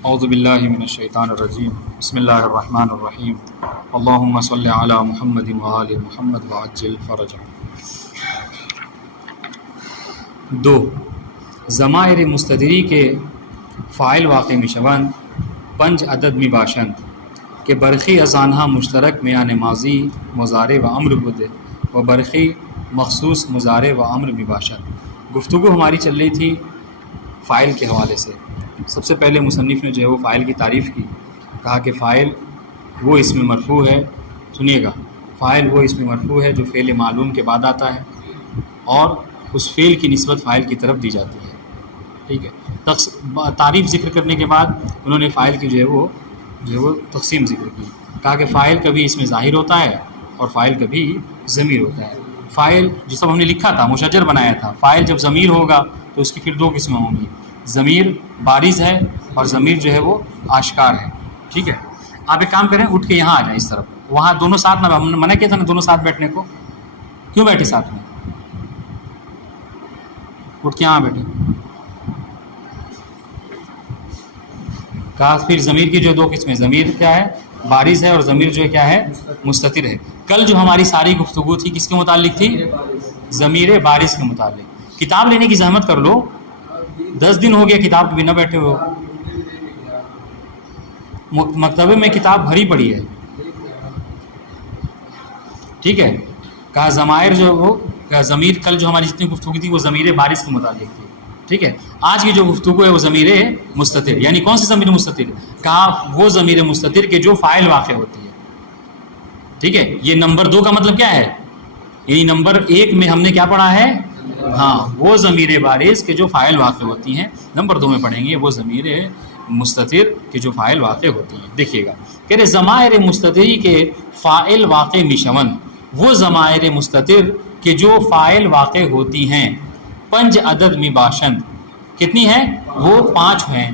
اعوذ باللہ من الشیطان الرجیم بسم اللہ الرحمن الرحیم اللہم صلی علی محمد وآل محمد وعجل فرجہ۔ 2 ضمائر مستتری کے فاعل واقع میشوند پنج عدد می باشند کہ برخی از آنها مشترک میان ماضی مضارع و امر بوده و برخی مخصوص مضارع و امر می باشند۔ گفتگو ہماری چل رہی تھی فاعل کے حوالے سے۔ سب سے پہلے مصنف نے جو ہے وہ فاعل کی تعریف کی، کہا کہ فاعل وہ اسم مرفوع ہے، سنیے گا، فاعل وہ اسم مرفوع ہے جو فعل معلوم کے بعد آتا ہے اور اس فعل کی نسبت فاعل کی طرف دی جاتی ہے، ٹھیک ہے۔ تعریف ذکر کرنے کے بعد انہوں نے فاعل کی جو ہے وہ تقسیم ذکر کی، کہا کہ فاعل کبھی اس میں ظاہر ہوتا ہے اور فاعل کبھی ضمیر ہوتا ہے۔ فاعل جو سب ہم نے لکھا تھا، مشجر بنایا تھا، فاعل جب ضمیر ہوگا تو اس کی پھر 2 قسمیں ہوں گی، ضمیر بارز ہے اور ضمیر جو ہے وہ آشکار ہے، ٹھیک ہے۔ آپ ایک کام کریں، اٹھ کے یہاں آ جائیں اس طرف، وہاں دونوں ساتھ نہ، ہم نے منع کیا تھا نا دونوں ساتھ بیٹھنے کو، کیوں بیٹھے ساتھ میں؟ اٹھ کے یہاں بیٹھے۔ کہا پھر ضمیر کی جو 2 قسمیں، ضمیر کیا ہے؟ بارز ہے، اور ضمیر جو ہے کیا ہے؟ مستتر ہے۔ کل جو ہماری ساری گفتگو تھی کس کے متعلق تھی؟ ضمیر بارز کے متعلق۔ کتاب لینے کی زحمت کر لو، 10 دن ہو گیا کتاب کے بنا بیٹھے ہو، مکتبے میں کتاب بھری پڑی ہے، ٹھیک ہے۔ کہا ضمائر جو وہ ضمیر، کل جو ہماری جتنی گفتگو تھی وہ ضمیر بارز کے متعلق تھی، ٹھیک ہے۔ آج کی جو گفتگو ہے وہ ضمیر مستتر، یعنی کون سی ضمیر مستتر؟ کہا وہ ضمیر مستتر کے جو فاعل واقع ہوتی ہے، ٹھیک ہے۔ یہ نمبر 2 کا مطلب کیا ہے؟ یعنی نمبر 1 میں ہم نے کیا پڑھا ہے؟ ہاں، وہ ضمیر بارز کے جو فاعل واقع ہوتی ہیں۔ نمبر 2 میں پڑھیں گے وہ ضمیر مستتر کے جو فاعل واقع ہوتی ہیں۔ دیکھیے گا، کہہ رہے ضمائر مستتری کے فاعل واقع میشوند، وہ ضمائر مستتر کے جو فاعل واقع ہوتی ہیں، پنج عدد می باشند، کتنی ہیں؟ وہ 5 ہیں،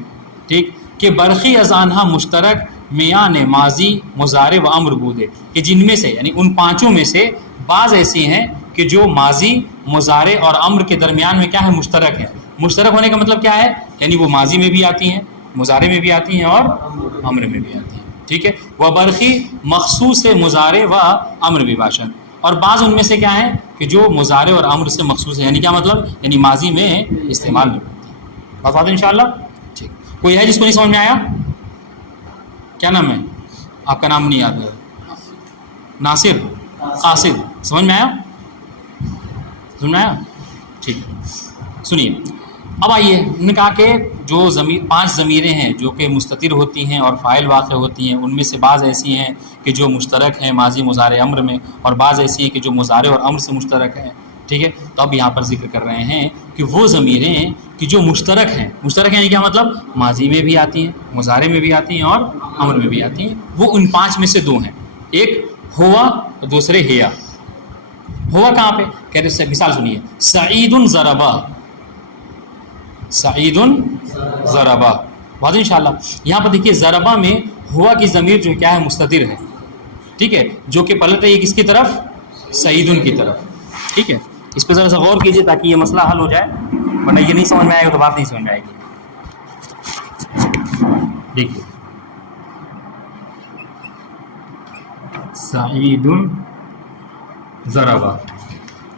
ٹھیک۔ کہ برخی از آنها مشترک میان ماضی مضارع و امر بودے، کہ جن میں سے یعنی ان 5 میں سے بعض ایسی ہیں کہ جو ماضی مضارع اور امر کے درمیان میں کیا ہے؟ مشترک ہے۔ مشترک ہونے کا مطلب کیا ہے؟ یعنی وہ ماضی میں بھی آتی ہیں، مضارع میں بھی آتی ہیں اور امر میں بھی آتی ہیں، ٹھیک ہے۔ وہ برخی مخصوص مضارع و امر بھی باشند، اور بعض ان میں سے کیا ہے کہ جو مضارع اور امر سے مخصوص ہے، یعنی کیا مطلب؟ یعنی ماضی میں استعمال نہیں ہوتی ہے۔ بات بات انشاءاللہ ٹھیک۔ کوئی ہے جس کو نہیں سمجھ میں آیا؟ کیا نام ہے آپ کا؟ نام نہیں یاد ہے؟ ناصر، قاصد، سمجھ میں آیا؟ سمجھ میں آیا؟ ٹھیک ہے۔ سنیے اب آئیے، ہم نے کہا کہ جو 5 ضمیریں ہیں جو کہ مستتر ہوتی ہیں اور فاعل واقع ہوتی ہیں، ان میں سے بعض ایسی ہیں کہ جو مشترک ہیں ماضی مضارع امر میں، اور بعض ایسی ہیں کہ جو مضارع اور امر سے مشترک ہیں، ٹھیک ہے۔ تو اب یہاں پر ذکر کر رہے ہیں کہ وہ ضمیریں کہ جو مشترک ہیں، مشترک ہیں یعنی کیا مطلب؟ ماضی میں بھی آتی ہیں، مضارع میں بھی آتی ہیں اور امر میں بھی آتی ہیں، وہ ان 5 میں سے 2 ہیں، ایک ہوا اور دوسرے ہیا۔ ہوا کہاں پہ؟ کہہ رہے مثال سنیے، سعید ضربا، سعید ضربا، واضح انشاءاللہ۔ یہاں پر دیکھیے ضربا میں ہوا کی ضمیر جو کیا ہے؟ مستتر ہے، ٹھیک ہے، جو کہ پلٹ رہی ہے کس کی طرف؟ سعید کی طرف، ٹھیک ہے۔ اس پہ ذرا سا غور کیجیے تاکہ یہ مسئلہ حل ہو جائے، ورنہ یہ نہیں سمجھ میں آئے گا تو بات نہیں سمجھ میں آئے گی۔ دیکھیے سعید ضربا،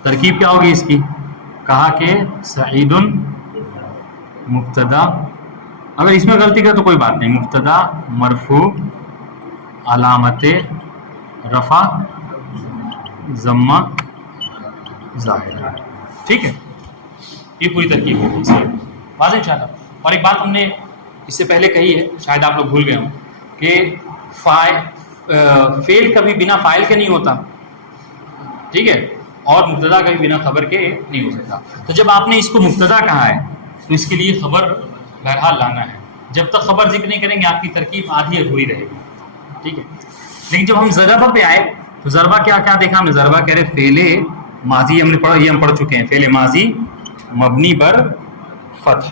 ترکیب کیا ہوگی اس کی؟ کہا کہ سعید مبتدا، اگر اس میں غلطی کرے تو کوئی بات نہیں، مبتدا مرفوع علامت رفع ضمہ ظاہر، ٹھیک ہے۔ یہ پوری ترکیب ہوگی اس کی، واضح انشاءاللہ۔ اور ایک بات ہم نے اس سے پہلے کہی ہے، شاید آپ لوگ بھول گئے ہوں، کہ فعل کبھی بنا فاعل کے نہیں ہوتا، ٹھیک ہے، اور مبتدا کبھی بنا خبر کے نہیں ہو سکتا۔ تو جب آپ نے اس کو مبتدا کہا ہے تو اس کے لیے خبر بہرحال لانا ہے، جب تک خبر ذکر نہیں کریں گے آپ کی ترکیب آدھی ادھوری رہے گی، ٹھیک ہے۔ لیکن جب ہم ضربہ پہ آئے تو ضربہ کیا دیکھا ہم نے؟ ضربہ کہہ رہے فعل ماضی، ہم پڑھ چکے ہیں، فعل ماضی مبنی بر فتح،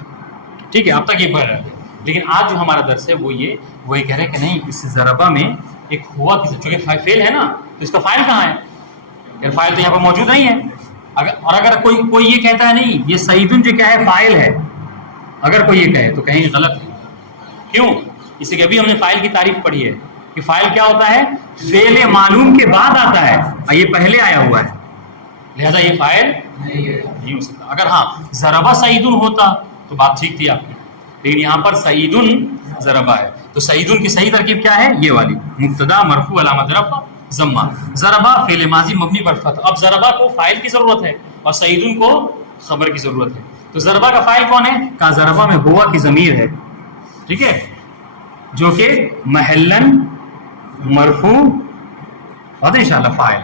ٹھیک ہے، اب تک یہ پڑھ رہے ہیں۔ لیکن آج جو ہمارا درس ہے وہ وہی کہہ رہے ہیں کہ نہیں، اس ضربہ میں ایک ہوا کی، چونکہ فعل ہے نا تو اس کا فاعل کہاں ہے؟ فاعل تو یہاں پر موجود نہیں ہے۔ اگر کوئی یہ کہتا ہے نہیں یہ سعید جو کیا ہے؟ فاعل ہے، اگر کوئی یہ کہے تو کہیں غلط ہے، کیوں؟ اس لیے ابھی ہم نے فاعل کی تعریف پڑھی ہے کہ فاعل کیا ہوتا ہے؟ فعل معلوم کے بعد آتا ہے اور یہ پہلے آیا ہوا ہے، لہذا یہ فاعل نہیں ہو سکتا۔ اگر ہاں ضربہ سعید ہوتا تو بات ٹھیک تھی آپ کی، لیکن یہاں پر سعید ضربہ ہے، تو سعید کی صحیح ترکیب کیا ہے؟ یہ والی، مبتدا مرفوع علامت رفع ضمہ، ضربہ فعل ماضی مبنی پر فتح۔ اب ضربہ کو فاعل کی ضرورت ہے اور سعید کو خبر کی ضرورت ہے، تو ضربہ کا فاعل کون ہے؟ کہا ضربہ میں ہوا کی ضمیر ہے، ٹھیک ہے، جو کہ محلن مرفوع اور انشاءاللہ فاعل،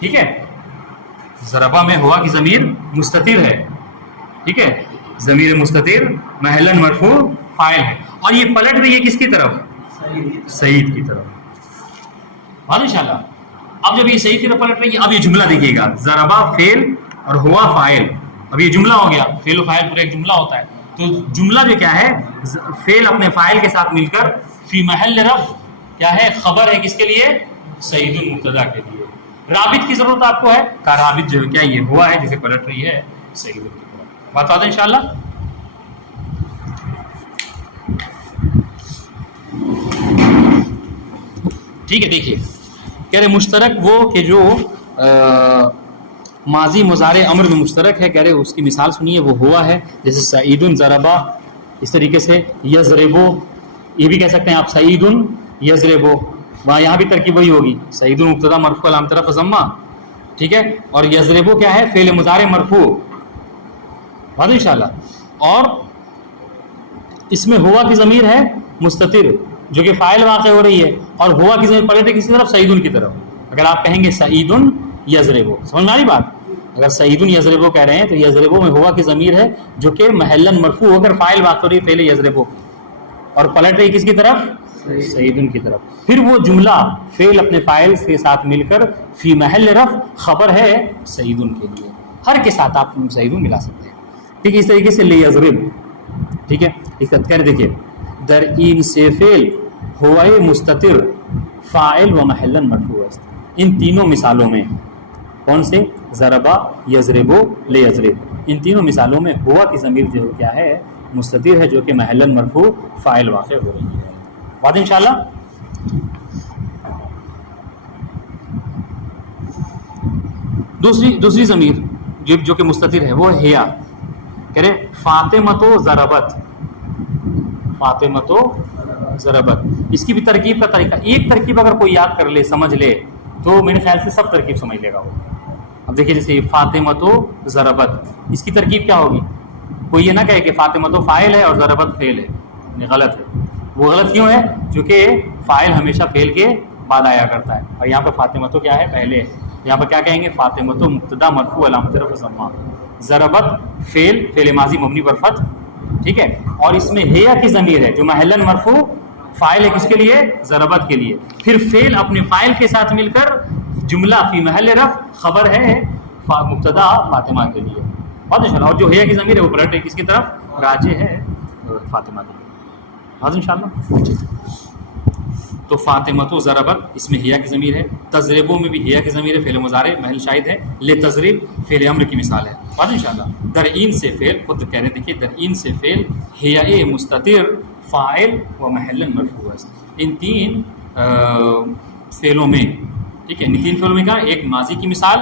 ٹھیک ہے، ضربہ میں ہوا کی ضمیر مستتر ہے، ٹھیک ہے، ضمیر مستتر محلن مرفوع فاعل ہے، اور یہ پلٹ رہی ہے کس کی طرف؟ سعید کی طرف، بات انشاءاللہ۔ اب جب یہ سعید کی طرف پلٹ رہی ہے، اب یہ جملہ دیکھیے گا، ضربہ فعل اور ہوا فاعل، اب یہ جملہ ہو گیا، فعل و فاعل پورا ایک جملہ ہوتا ہے، تو جملہ جو کیا ہے؟ فعل اپنے فاعل کے ساتھ مل کر فی محل رفع کیا ہے؟ خبر ہے، کس کے لیے؟ سعید مبتدا کے لیے۔ رابط کی ضرورت آپ کو ہے، کا رابط جو ہے کیا؟ یہ ہوا ہے جسے پلٹ رہی ہے سعید کی طرف، بات آتا ہے انشاءاللہ۔ ٹھیک ہے، دیکھیے کہہ رہے مشترک وہ کہ جو ماضی مضارع امر میں مشترک ہے، کہہ رہے اس کی مثال سنیے، وہ ہوا ہے، جیسے سعید ضربہ، اس طریقے سے یضربو، یہ بھی کہہ سکتے ہیں آپ سعید یضربو، وہاں یہاں بھی ترکیب وہی ہوگی، سعید مبتدا مرفوع علامت رفع ضمہ، ٹھیک ہے، اور یضربو کیا ہے؟ فعل مضارع مرفوع، بات انشاءاللہ، اور اس میں ہوا کی ضمیر ہے مستتر جو کہ فاعل واقع ہو رہی ہے، اور ہوا کی ضمیر پلٹ ہے کس کی طرف؟ سعید کی طرف۔ اگر آپ کہیں گے سعید یضربو، سمجھ میں آ رہی بات؟ اگر سعید یضربو کہہ رہے ہیں تو یضربو میں ہوا کی ضمیر ہے جو کہ محلن مرفوع ہو کر فاعل واقع ہو رہی ہے فعل یضربو، اور پلٹ رہی کس کی طرف؟ سعید کی طرف۔ پھر وہ جملہ فعل اپنے فاعل کے ساتھ مل کر فی محل رفع خبر ہے سعید کے لیے، ہر کے ساتھ آپ سعید ملا سکتے ہیں، ٹھیک ہے، اس طریقے سے لیضرب، ٹھیک ہے، اس کا کہہ دیکھیے در این سے فعل ہوا مستتر فاعل و محلن مرفوع، ان تینوں مثالوں میں، کون سے؟ ضربہ، یضربو، لیضرب، ان تینوں مثالوں میں ہوا کی ضمیر جو کیا ہے؟ مستتر ہے، جو کہ محلن مرفوع فاعل واقع ہو رہی ہے، بات انشاءاللہ۔ دوسری ضمیر جو کہ مستتر ہے وہ ہیا، کہہ رہے فاطمۃ ضربت، فاطمۃ ضربت، اس کی بھی ترکیب کا طریقہ، ایک ترکیب اگر کوئی یاد کر لے، سمجھ لے، تو میرے خیال سے سب ترکیب سمجھ لے گا وہ۔ اب دیکھیے جیسے فاطمۃ ضربت، اس کی ترکیب کیا ہوگی؟ کوئی یہ نہ کہے کہ فاطمۃ فاعل ہے اور ضربت فعل ہے، یہ غلط ہے۔ وہ غلط کیوں ہے؟ چونکہ فاعل ہمیشہ فعل کے بعد آیا کرتا ہے، اور یہاں پہ فاطمۃ کیا ہے؟ پہلے ہے، یہاں پر کیا کہیں گے؟ فاطمۃ مبتدا مرفوع علامت رفع ضمہ، ضربت فعل ماضی مبنی پر فتح، ٹھیک ہے، اور اس میں ہیا کی ضمیر ہے جو محلن مرفوع فاعل ہے، کس کے لیے؟ ضربت کے لیے، پھر فعل اپنے فاعل کے ساتھ مل کر جملہ فی محل رفع خبر ہے مبتدا فاطمہ کے لیے، اور جو ہیا کی ضمیر ہے وہ پلٹ ہے کس کی طرف؟ راجع ہے فاطمہ کے لیے، ان شاء اللہ۔ تو فاطمۃ ضربت، اس میں ہیا کی ضمیر ہے، تضربو میں بھی ہیا کی ضمیر ہے، فعل مضارع محل شاہد ہے، لتضرب فعل امر کی مثال ہے، ان شاء اللہ۔ درئین سے فعل، خود کہہ رہے دیکھیے، درئین سے فعل ہیا مستتر فاعل و محل مرفوع، ان تین فعلوں میں، ٹھیک ہے، ان تین فعلوں میں کہا، ایک ماضی کی مثال،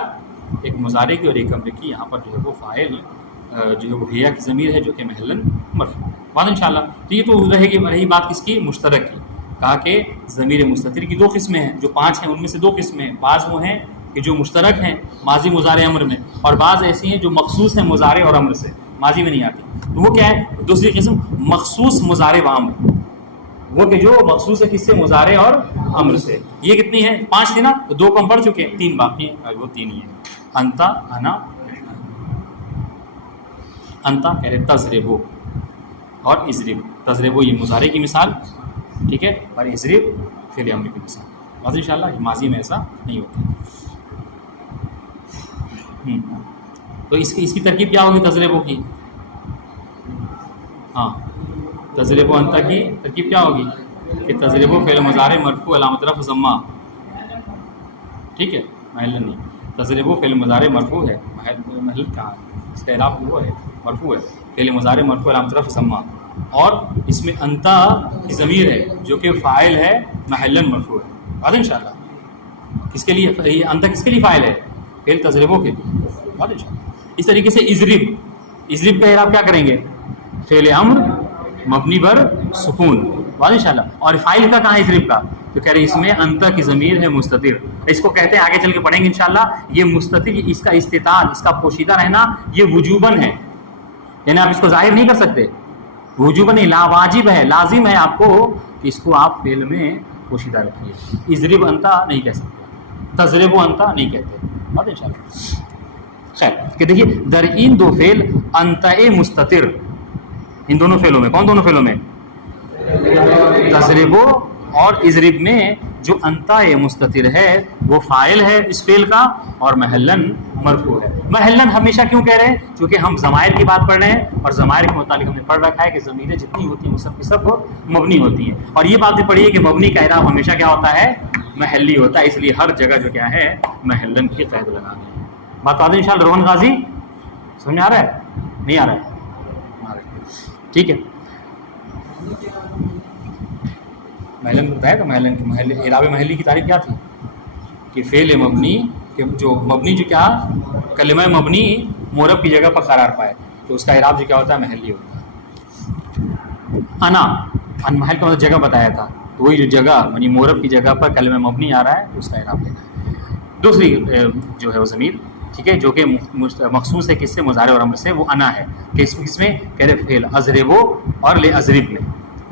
ایک مضارع کی، اور ایک امر کی، یہاں پر جو ہے وہ فاعل جو ہے وہ ہیا کی ضمیر ہے جو کہ محلن مرفوع، بات ان شاء اللہ۔ تو یہ تو رہی بات کس کی؟ مشترک کی، کہا کہ ضمیر مستتر کی دو قسمیں ہیں، جو 5 ہیں ان میں سے 2 قسمیں ہیں، بعض وہ ہیں کہ جو مشترک ہیں ماضی مضارع امر میں، اور بعض ایسی ہیں جو مخصوص ہیں مضارع اور امر سے، ماضی میں نہیں آتی، تو وہ کیا ہے؟ دوسری قسم مخصوص مضارع و امر، وہ کہ جو مخصوص ہے کس سے؟ مضارع اور امر سے۔ یہ کتنی ہیں؟ 5 تھی نا، تو 2 کو ہم پڑھ چکے ہیں، 3 باقی ہیں، وہ 3 ہی ہیں، انتا، انا، انتا کہہ رہے تضربو اور اضرب، تضربو یہ مضارع کی مثال، ٹھیک ہے، اور اضرب فعل امر کی مثال، بس ان شاء اللہ ماضی میں ایسا نہیں ہوتا۔ تو اس کی ترکیب کیا ہوگی تضربو کی؟ ہاں، تضربو انتا کی ترکیب کیا ہوگی کہ تضربو فعل مضارع مرفوع علامت رفع ضمہ، ٹھیک ہے، محل نہیں، تضربو فعل مضارع مرفوع ہے، محل کہاں ہے؟ اس کا اعراب وہ ہے، مرفوع ہے، فعل مضارع مرفوع علامت رفع ضمہ، اور اس میں انتا کی ضمیر ہے جو کہ فاعل ہے محلن مرفوع ہے. بات انشاءاللہ کس کے لیے یہ انتا کس کے لیے فاعل ہے؟ فعل تضربوں کے لیے. بات انشاءاللہ. اس طریقے سے اضرب کا اعراب کیا کریں گے؟ فعل امر مبنی بر سکون. بات انشاءاللہ. اور فاعل کا کہاں ہے اضرب کا؟ تو کہہ رہے اس میں انتا کی ضمیر ہے مستتر. اس کو کہتے ہیں، آگے چل کے پڑھیں گے انشاءاللہ، یہ مستتر، اس کا استتار، اس کا پوشیدہ رہنا یہ وجوباً ہے، یعنی آپ اس کو ظاہر نہیں کر سکتے. وجوباً نہیں، لا واجب ہے، لازم ہے آپ کو کہ اس کو آپ فعل میں پوشیدہ رکھیے. اضرب انتا نہیں کہہ سکتے، تضرب انتا نہیں کہتے. بات انشاءاللہ. خیر کہ دیکھیے در ان دو فعل انتا مستتر، ان دونوں فعلوں میں، کون دونوں فعلوں میں؟ تضرب اور اضرب میں جو انتا مستتر ہے وہ فاعل ہے اس فعل کا اور محلن مرفوع ہے. محلن ہمیشہ کیوں کہہ رہے ہیں؟ کیونکہ ہم ضمائر کی بات پڑھ رہے ہیں اور ضمائر کے متعلق ہم نے پڑھ رکھا ہے کہ ضمیریں جتنی ہوتی ہیں وہ سب کی سب مبنی ہوتی ہیں. اور یہ بات بھی پڑھی ہے کہ مبنی کا اعراب ہمیشہ کیا ہوتا ہے؟ محلی ہوتا ہے. اس لیے ہر جگہ جو کیا ہے محلن کی قید لگانا ہے. بات آتے ہیں انشاءاللہ. روہن غازی سمجھ آ رہا ہے؟ نہیں آ رہا ہے؟ ٹھیک ہے. محلن کو بتایا تو محلن کی محل اعراب محلی کی تعریف کیا تھی کہ فعل مبنی کہ جو مبنی جو کیا کلمہ مبنی مورب کی جگہ پر قرار پائے تو اس کا اعراب جو کیا ہوتا ہے محلی ہوتا ہے. انا ان محل کا مطلب جگہ بتایا تھا، تو وہی جو جگہ یعنی مورب کی جگہ پر کلمہ مبنی آ رہا ہے تو اس کا اعراب لینا ہے. دوسری جو ہے وہ ضمیر، ٹھیک ہے، جو کہ مخصوص ہے کس سے؟ مضارع اور امر سے. وہ انا ہے کہ اس میں کہہ رہے فعل اضربو اور لے اضرب میں.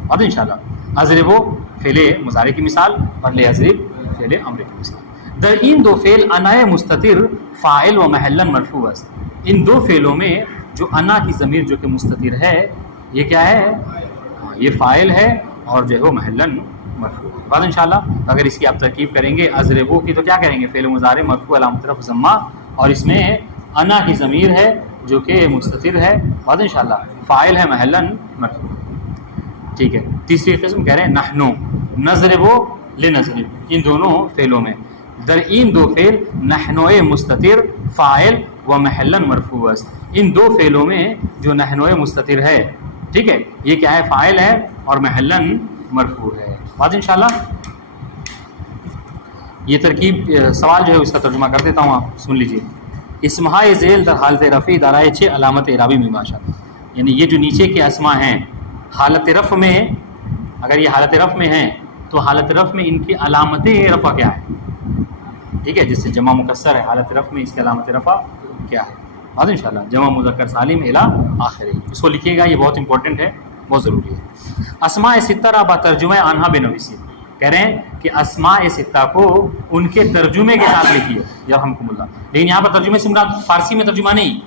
اور انشاءاللہ اضربو فعل مضارع کی مثال اور لے اضرب فعل امر کی مثال. در ان دو فعل انا مستتر فاعل و محلن مرفوع است. ان دو فعلوں میں جو انا کی ضمیر جو کہ مستتر ہے یہ کیا ہے؟ یہ فاعل ہے اور جو ہے وہ محلن مرفوع. بعد انشاءاللہ اگر اس کی آپ ترکیب کریں گے اضربو کی تو کیا کریں گے؟ فعل مضارع مرفوع علامت رفع ضمہ اور اس میں انا کی ضمیر ہے جو کہ مستتر ہے. بعد انشاءاللہ فاعل ہے محلن مرفوع. ٹھیک ہے. تیسری قسم کہہ رہے ہیں نحنو نضربو لنضرب. ان دونوں فعلوں میں در این دو فعل نحنو مستتر فاعل و محلن مرفوع است. ان دو فعلوں میں جو نحنو مستتر ہے، ٹھیک ہے، یہ کیا ہے؟ فاعل ہے اور محلن مرفوع ہے. بات انشاءاللہ. یہ ترکیب سوال جو ہے اس کا ترجمہ کر دیتا ہوں، آپ سن لیجئے. اسمہا ذیل در حالت رفع دارائے 6 علامت اعرابی میں باشد. یعنی یہ جو نیچے کے اسما ہیں حالت رفع میں، اگر یہ حالت رفع میں ہیں تو حالت رفع میں ان کی علامت رفع کیا ہے؟ ٹھیک ہے، جس سے جمع مکسر ہے حالت رفع میں اس کی علامت رفع کیا ہے؟ بات انشاءاللہ جمع مذکر سالم الی آخر. اس کو لکھیے گا، یہ بہت امپورٹنٹ ہے، بہت ضروری ہے. اسماء ستہ با ترجمہ آنہا بنویسی. کہہ رہے ہیں کہ اسماء ستہ کو ان کے ترجمے کے ساتھ لکھیے یرحمکم اللہ. لیکن یہاں پر ترجمے سے مراد فارسی میں ترجمہ نہیں،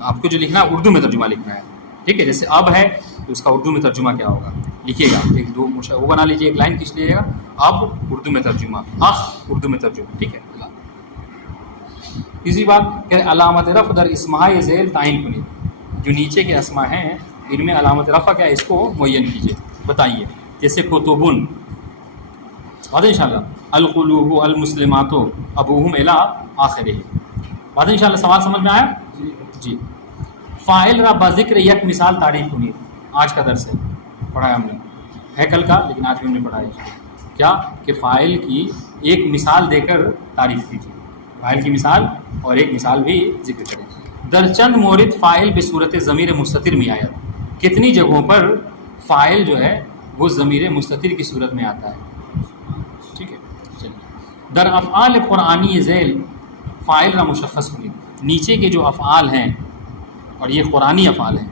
آپ کو جو لکھنا ہے اردو میں ترجمہ لکھنا ہے. ٹھیک ہے، جیسے اب ہے تو اس کا اردو میں ترجمہ کیا ہوگا لکھیے گا. ایک دو وہ بنا لیجیے، ایک لائن کھینچ لیجیے گا. اب اردو میں ترجمہ، اردو میں ترجمہ. ٹھیک ہے. اسی بات کہ علامت رفع در اسماء ذیل تعین کنید. جو نیچے کے اسما ہیں ان میں علامت رفع کیا ہے اس کو معین کیجیے، بتائیے. جیسے کتبن، بات انشاءاللہ القلوب المسلمات ابوہم الی آخرہ. بات انشاءاللہ سوال سمجھ میں آیا؟ جی. فاعل را با ذکر یک مثال تعریف کنید. آج کا درس ہے، پڑھا ہے ہم نے، ہے کل کا لیکن آج بھی ہم نے پڑھا ہے. کیا کہ فاعل کی ایک مثال دے کر تعریف کیجیے. فاعل کی مثال اور ایک مثال بھی ذکر کریں. در چند مورد فاعل بصورت ضمیر مستتر میں آیا. کتنی جگہوں پر فاعل جو ہے وہ ضمیر مستتر کی صورت میں آتا ہے. ٹھیک ہے. چلیے. در افعال قرآنی ذیل فاعل را مشخص کنید. نیچے کے جو افعال ہیں اور یہ قرآنی افعال ہیں،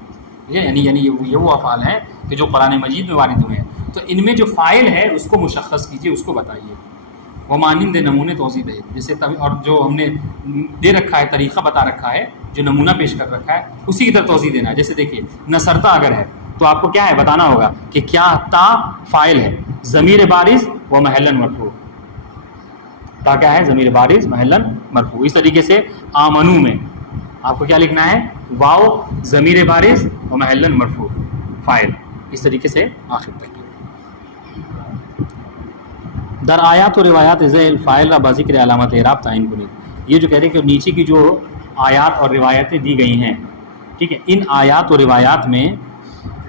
یعنی یہ وہ افعال ہیں کہ جو قرآن مجید میں وارد ہوئے ہیں، تو ان میں جو فاعل ہے اس کو مشخص کیجیے، اس کو بتائیے. وہ مانند نمونے توضیح دے. جیسے اور جو ہم نے دے رکھا ہے طریقہ بتا رکھا ہے، جو نمونہ پیش کر رکھا ہے اسی کی طرف توضیح دینا ہے. جیسے دیکھیے نصرتا اگر ہے تو آپ کو کیا ہے بتانا ہوگا کہ کیا تا فاعل ہے، ضمیر بارز و محلن مرفوع. تا کیا ہے؟ ضمیر بارز محلن مرفوع. اس طریقے سے آمنو میں آپ کو کیا لکھنا ہے؟ واو ضمیر بارز و محلن مرفوع فاعل. اس طریقے سے آخر تک. در آیات و روایات ذیل فاعل را بذکر علامت اعراب تعین کنید. یہ جو کہہ رہے ہیں کہ نیچے کی جو آیات اور روایتیں دی گئی ہیں، ٹھیک ہے، ان آیات و روایات میں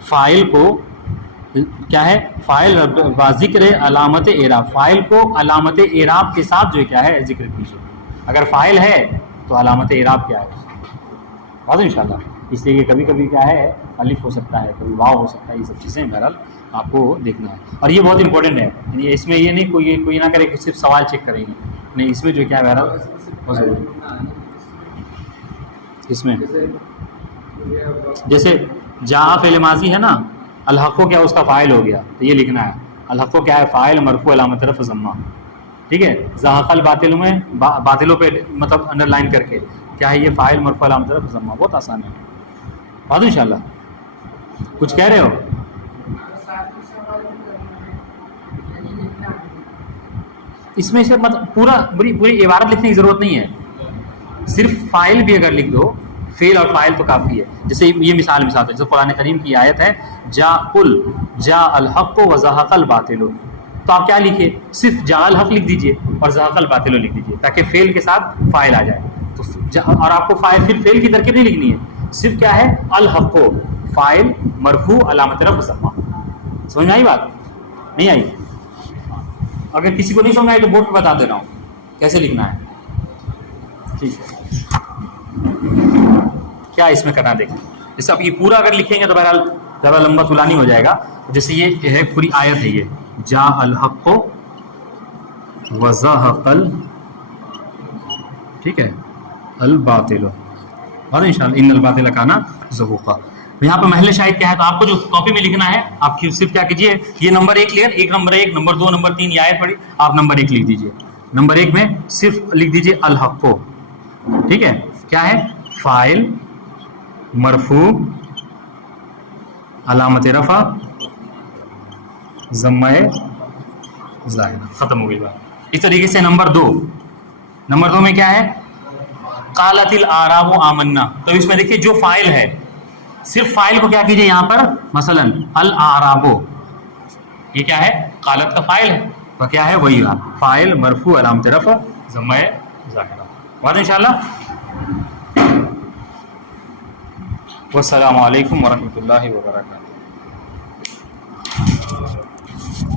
فائل کو کیا ہے فائل و ذکر علامت اعراب، فائل کو علامت اعراب کے ساتھ جو ہے کیا ہے ذکر کیجیے. اگر فائل ہے تو علامت اعراب کیا ہے بات انشاءاللہ. اس لیے کہ کبھی کبھی کیا ہے الف ہو سکتا ہے، کبھی واو ہو سکتا ہے، یہ سب چیزیں بہرحال آپ کو دیکھنا ہے. اور یہ بہت امپورٹنٹ ہے، یعنی اس میں یہ نہیں کوئی نہ کرے کہ صرف سوال چیک کریں گے، نہیں، اس میں جو کیا ہے بہرحال بہت ضروری ہے. اس میں جیسے جہاں فعل ماضی ہے نا، الحق کیا اس کا فاعل ہو گیا تو یہ لکھنا ہے الحق کیا ہے فاعل مرفوع علامت رفع ضمہ. ٹھیک ہے، زحق الباطل میں باطلوں پہ مطلب انڈر لائن کر کے کیا ہے یہ فاعل مرفوع علامت رفع ضمہ. بہت آسان ہے بات انشاءاللہ. کچھ کہہ رہے ہو؟ اس میں سے مطلب پوری عبارت لکھنے کی ضرورت نہیں ہے، صرف فاعل بھی اگر لکھ دو، فعل اور فاعل تو کافی ہے. جیسے یہ مثال ہے، جیسے قرآن کریم کی آیت ہے جا قل جا الحق و زحق الباطل، تو آپ کیا لکھیے صرف جا الحق لکھ دیجئے اور زحق الباطل لکھ دیجئے تاکہ فعل کے ساتھ فاعل آ جائے. تو اور آپ کو پھر فعل کی ترکیب نہیں لکھنی ہے، صرف کیا ہے الحق فاعل مرفوع علامت رفع ضمہ. سمجھ میں آئی بات؟ نہیں آئی؟ اگر کسی کو نہیں سمجھ آئی تو بورڈ پہ بتا دے رہا ہوں کیسے لکھنا ہے. ٹھیک ہے، کیا اس میں کرنا دیکھیں. جیسے اب یہ پورا اگر لکھیں گے تو بہرحال زیادہ لمبا طولانی ہو جائے گا. جیسے یہ ہے پوری آیت ہے، یہ جا الحق و زحق ٹھیک ہے الباطل اور انشاءاللہ ان الباطل کان زحوقا. یہاں پہ محل شاہد کیا ہے تو آپ کو جو کاپی میں لکھنا ہے آپ کی صرف کیا کیجیے یہ نمبر 1 کلیئر، ایک نمبر 1 نمبر 2 نمبر 3 یہ آیت پڑھی، آپ نمبر 1 لکھ دیجیے. نمبر 1 میں صرف لکھ دیجیے الحق. ٹھیک ہے، کیا ہے فاعل مرفوع علامت رفع ضمہ ظاہرہ. ختم ہو گئی بات. اس طریقے سے نمبر 2 میں کیا ہے قالت الاعراب آمنا. تو اس میں دیکھیے جو فاعل ہے صرف فاعل کو کیا کیجیے یہاں پر مثلا الاعراب، یہ کیا ہے قالت کا فاعل ہے تو کیا ہے وہی فاعل مرفوع علامت رفع ضمہ ظاہرہ. بات انشاءاللہ. والسلام علیکم ورحمۃ اللہ وبرکاتہ.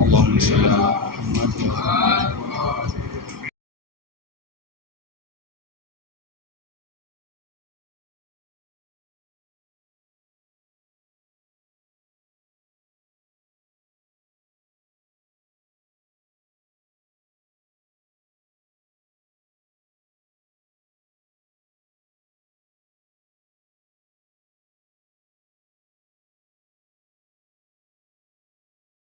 اللہم صلی علی محمد.